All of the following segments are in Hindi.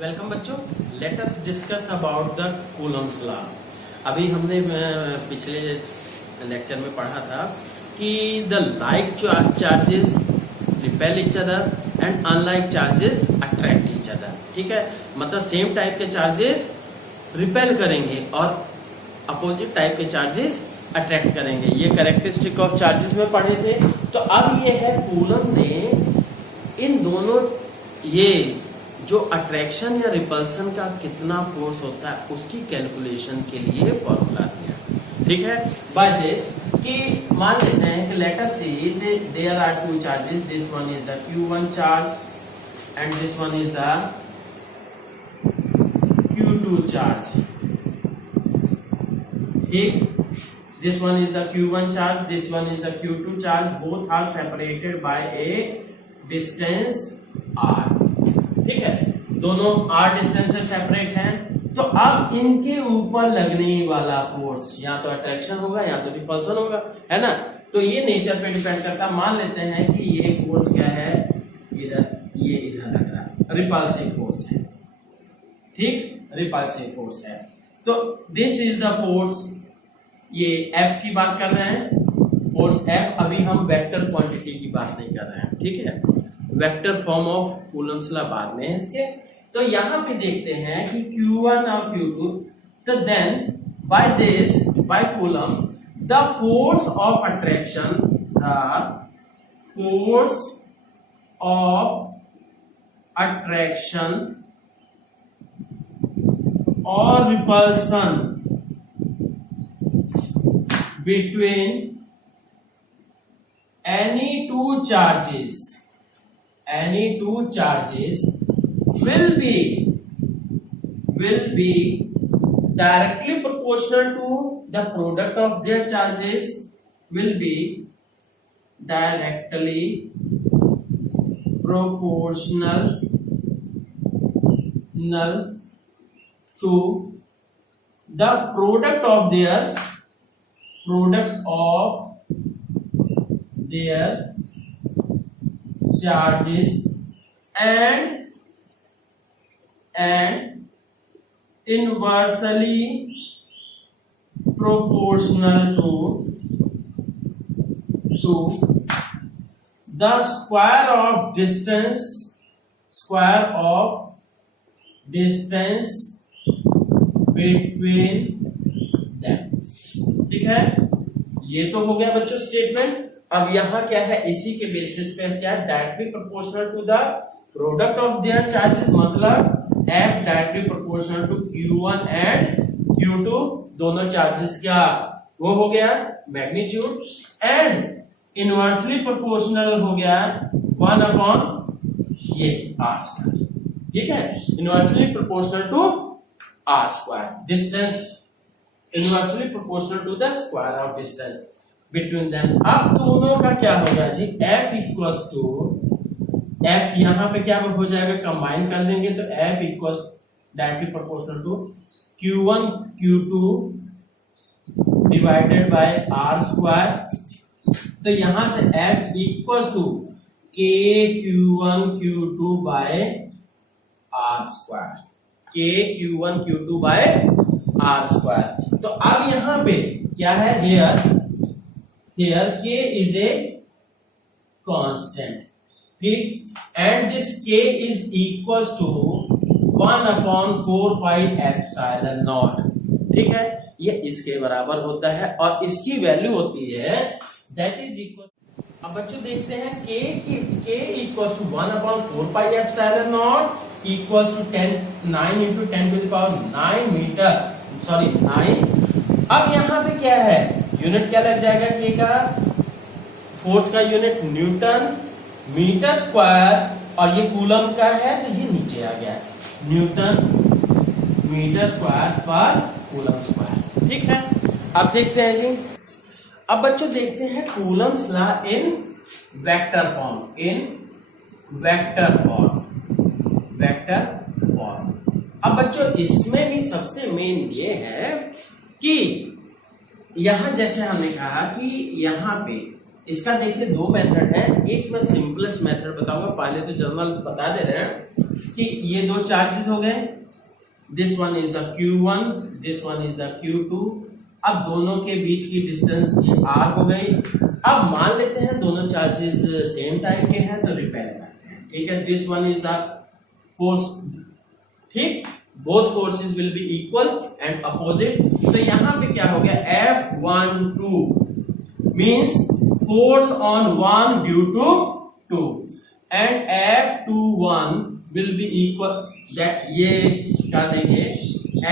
वेलकम बच्चों, let us discuss about the Coulomb's law. अभी हमने पिछले लेक्चर में पढ़ा था कि the like charges repel each other and unlike charges attract each other. ठीक है, मतलब सेम टाइप के चार्जेस रिपेल करेंगे और अपोजिट टाइप के चार्जेस अट्रैक्ट करेंगे। ये कैरेक्टरिस्टिक ऑफ चार्जेस में पढ़े थे। तो अब ये है कूलम ने इन दोनों ये जो अट्रैक्शन या रिपल्सन का कितना फोर्स होता है उसकी कैलकुलेशन के लिए फॉर्मूला दिया। ठीक है, बाय दिस कि मान लेते हैं कि let us see there are two charges, this one is the Q1 charge and this one is the Q2 charge. ठीक, this one is the Q1 charge, this one is the Q2 charge, both are separated by a distance r। ठीक है, दोनों r डिस्टेंस से सेपरेट हैं। तो अब इनके ऊपर लगने वाला फोर्स या तो अट्रैक्शन होगा या तो रिपल्सन होगा, है ना। तो ये नेचर पे डिपेंड करता है। मान लेते हैं कि ये फोर्स क्या है, ये इधर लग रहा है, रिपल्सिव फोर्स है। ठीक, रिपल्सिव फोर्स है। तो दिस इज द फोर्स, ये F की बात कर रहे हैं, फोर्स F। अभी हम वेक्टर क्वांटिटी की बात नहीं कर रहे हैं। ठीक है, vector form of Coulomb's law बाद में इसके। तो यहां पे देखते हैं कि Q1 और Q2, तो then by Coulomb the force of attraction, the force of attraction और repulsion between any two charges will be directly proportional to the product of their charges, will be directly proportional to the product of their charges and inversely proportional to the square of distance between them। ठीक है, ये तो हो गया बच्चों स्टेटमेंट। अब यहाँ क्या है, इसी के बेसिस पे क्या है, directly proportional to the product of their charges, मतलब F directly proportional to Q1 and Q2, दोनों चार्जेस का वो हो गया मैग्नीट्यूड, एंड इनवर्सली प्रोपोर्शनल हो गया 1 अपॉन ये R स्क्वायर। ठीक है, inversely proportional to R square, distance inversely proportional to the square of distance between them. अब दोनों का क्या होगा जी, F इक्वल्स टू F, यहाँ पे क्या हो जाएगा, कंबाइन कर देंगे तो F equals directly proportional to Q1 Q2 divided by R square. तो यहां से F equals to K Q1 Q2 by R square, K Q1 Q2 by R square. तो अब यहां पे क्या है, here K is a constant। ठीक, and this K is equals to 1 upon 4 pi epsilon naught। ठीक है, ये इसके बराबर होता है और इसकी वैल्यू होती है that is equal। अब बच्चों देखते हैं K equals to 1 upon 4 pi epsilon naught equals to 9 into 10 to the power 9 metre, sorry 9। अब यहां पे क्या है, यूनिट क्या लग जाएगा K का, फोर्स का यूनिट न्यूटन मीटर स्क्वायर, और ये कूलम का है तो ये नीचे आ गया न्यूटन मीटर स्क्वायर पर कूलम स्क्वायर। ठीक है, अब देखते हैं जी, अब बच्चों देखते हैं Coulomb's law in vector form. अब बच्चों इसमें भी सबसे मेन ये है कि यहां जैसे हमने कहा कि यहां पे इसका देखिए दो मेथड है। एक मैं सिंपलेस्ट मेथड बताऊंगा, पहले तो जनरल बता दे रहे हैं। कि ये दो चार्जेस हो गए, this one is the Q1, this one is the Q2। अब दोनों के बीच की डिस्टेंस ये R हो गई। अब मान लेते हैं दोनों चार्जेस सेम टाइप के हैं तो रिपेल करते हैं, ठीक है। This one is the force, ठीक, both forces will be equal and opposite. तो यहाँ पे क्या हो गया, F12 means force on one due to two and F21 will be equal, ये क्या देंगे,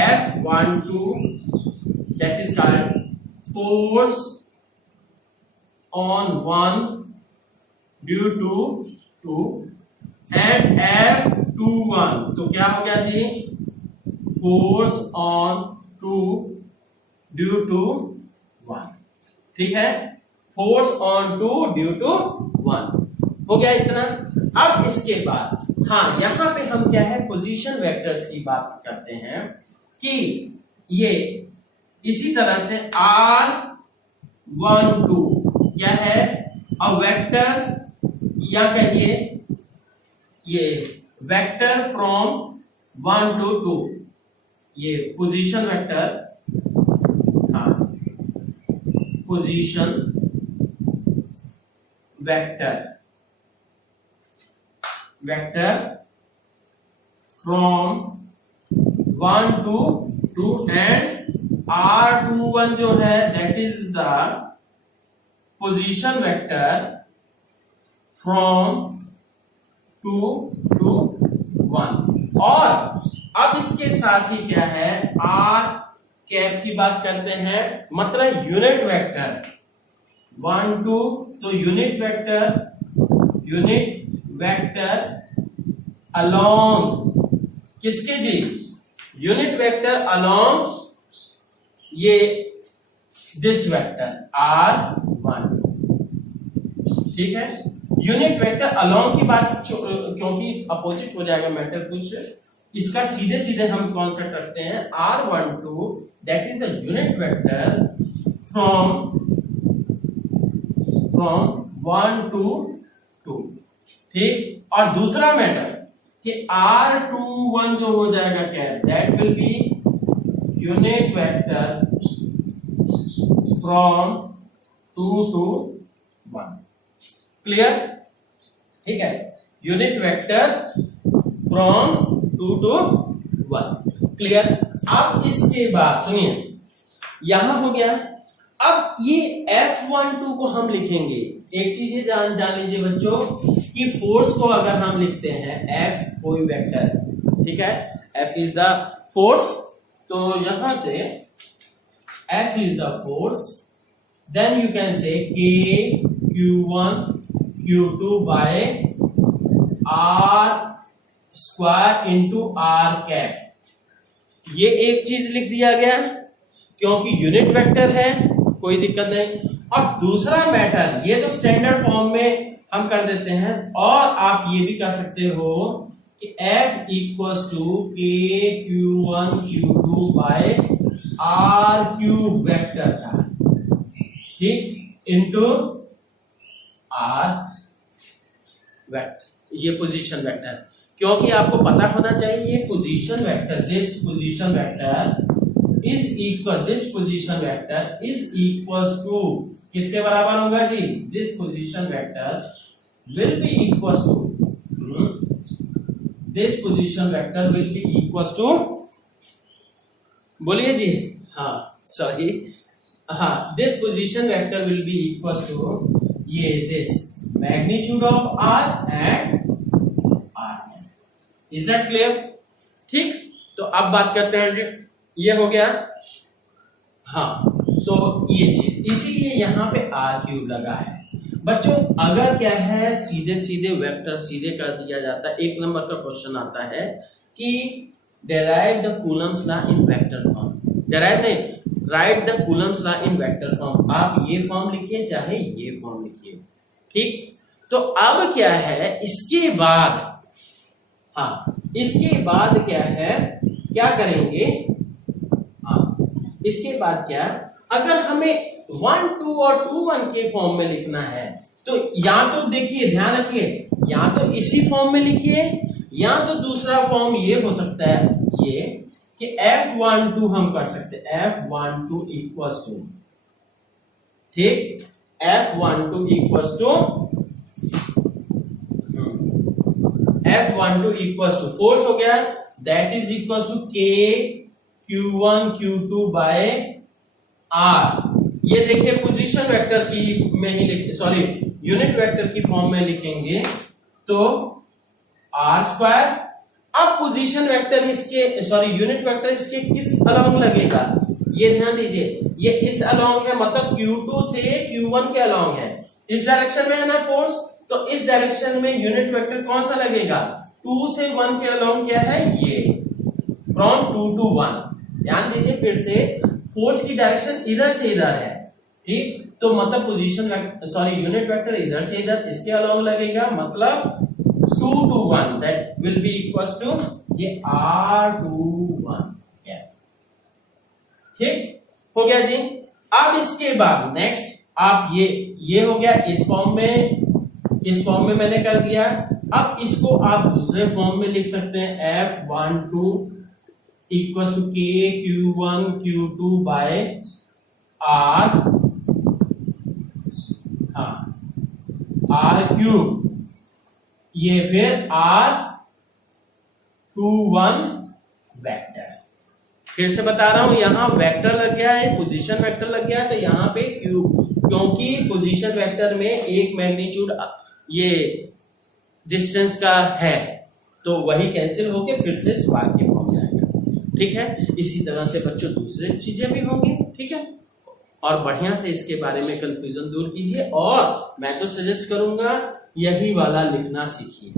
F12 that is called force on one due to two and F21 तो क्या हो गया जी, force on two due to one, ठीक है, force on two due to one हो गया इतना। अब इसके बाद हाँ यहाँ पे हम क्या है, पोजीशन वेक्टर्स की बात करते हैं कि ये इसी तरह से R12 क्या है, अ वेक्टर या कहिए ये वेक्टर फ्रॉम 1 to 2, ये पोजीशन वेक्टर, हाँ position vector, vector from 1 to 2 and R21 जो है that is the position vector from 2 to 1। और अब इसके साथ ही क्या है, R कैप की बात करते हैं, मतलब यूनिट वेक्टर 1 2, तो यूनिट वेक्टर अलोंग किसके जी, यूनिट वेक्टर अलोंग ये दिस वेक्टर R1, ठीक है। यूनिट वेक्टर अलोंग की बात क्योंकि अपोजिट हो जाएगा मैटर कुछ, इसका सीधे सीधे हम कॉन्सेप्ट रखते हैं R12 that is the unit vector from 1 to 2, ठीक। और दूसरा मैटर कि R21 जो हो जाएगा क्या, that will be unit vector from 2 to 1, clear, ठीक है, unit vector from 2 to 1, clear. अब इसके बाद सुनिए, यहां हो गया। अब ये F12 को हम लिखेंगे, एक चीज जान लीजिए बच्चों कि फोर्स को अगर हम लिखते हैं F कोई वेक्टर, ठीक है, F इज द फोर्स, तो यहां से F is the force, then you can say K Q1 Q2 by R square into R cap. ये एक चीज लिख दिया गया क्योंकि यूनिट वेक्टर है, कोई दिक्कत नहीं। और दूसरा मैटर, ये तो स्टैंडर्ड फॉर्म में हम कर देते हैं, और आप ये भी कर सकते हो कि F equals to K Q1 Q2 by R cube vector था, ठीक, इंटू R वेक्टर, ये पोजीशन वेक्टर। क्योंकि आपको पता होना चाहिए position vector, this position vector is equal, this position vector is equals to किसके बराबर होगा जी, this position vector will be equals to, this position vector will be equals to, बोलिए जी, हाँ सॉरी, हाँ this position vector will be equals to ये this magnitude of R and R, is that clear, ठीक। तो अब बात करते हैं, ये हो गया, हाँ, तो ये चीज, इसीलिए यहाँ पे R क्यूब लगा है बच्चों। अगर क्या है, सीधे सीधे वेक्टर सीधे कर दिया जाता है, एक नंबर का क्वेश्चन आता है कि derive the Coulomb's law in vector form, डेराइव नहीं, write the Coulomb's law in vector form. आप ये फॉर्म लिखिए चाहे ये फॉर्म लिखिए, ठीक। तो अब क्या है, इसके बाद, हाँ इसके बाद क्या है, क्या करेंगे, हाँ इसके बाद क्या, अगर हमें 1 2 और 2 1 के फॉर्म में लिखना है तो या तो देखिए, ध्यान रखिए, या तो इसी फॉर्म में लिखिए या तो दूसरा फॉर्म ये हो सकता है ये कि F12 हम कर सकते हैं, F12 इक्वल्स टू, ठीक, F12 equals to F12 equals to force हो गया, that is equals to K Q1 Q2 by R। ये देखिए पोजीशन वेक्टर की में ही लिख, सॉरी यूनिट वेक्टर की फॉर्म में लिखेंगे तो R स्क्वायर। अब पोजीशन वेक्टर इसके, सॉरी यूनिट वेक्टर इसके किस अलोंग लगेगा, ये ध्यान दीजिए, ये इस अलोंग है, मतलब Q2 से Q1 के अलोंग है, इस डायरेक्शन में है ना फोर्स, तो इस डायरेक्शन में यूनिट वेक्टर कौन सा लगेगा, 2 से 1 के अलोंग क्या है, ये फ्रॉम 2 to 1। ध्यान दीजिए फिर से, फोर्स की डायरेक्शन इधर से इधर है, ठीक, तो मतलब पोजीशन सॉरी यूनिट वेक्टर इधर से इधर इसके अलोंग लगेगा, मतलब 2 to 1 that will be equals to ये R21, ठीक हो गया जी। अब इसके बाद नेक्स्ट आप ये हो गया इस फॉर्म में मैंने कर दिया। अब इसको आप दूसरे फॉर्म में लिख सकते हैं, F12 equals to K Q1 Q2 by R, हाँ R क्यूब, ये फिर R21 वेक्टर। फिर से बता रहा हूं, यहां वेक्टर लग गया है, पोजीशन वेक्टर लग गया है, तो यहां पे क्यूब, क्योंकि पोजीशन वेक्टर में एक मैग्नीट्यूड ये डिस्टेंस का है, तो वही कैंसिल होके फिर से स्क्वायर के फॉर्म में आएगा, ठीक है। इसी तरह से बच्चों दूसरे चीजें भी होंगी, ठीक है, और बढ़िया से इसके बारे में कंफ्यूजन दूर कीजिए, और मैं तो सजेस्ट करूंगा यही वाला लिखना सीखिए,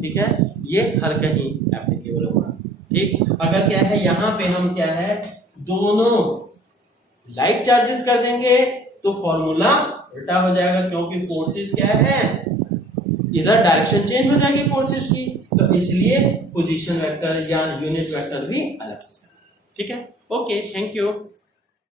ठीक है, ये हर कहीं एप्लीकेबल होगा, ठीक। अगर क्या है यहाँ पे हम क्या है दोनों लाइक चार्जेस कर देंगे तो फॉर्मूला उल्टा हो जाएगा, क्योंकि फोर्सेस क्या है, इधर डायरेक्शन चेंज हो जाएगी फोर्सेस की, तो इसलिए पोजीशन वेक्टर या यूनिट वेक्टर भी अलग, ठीक है। Okay, thank you.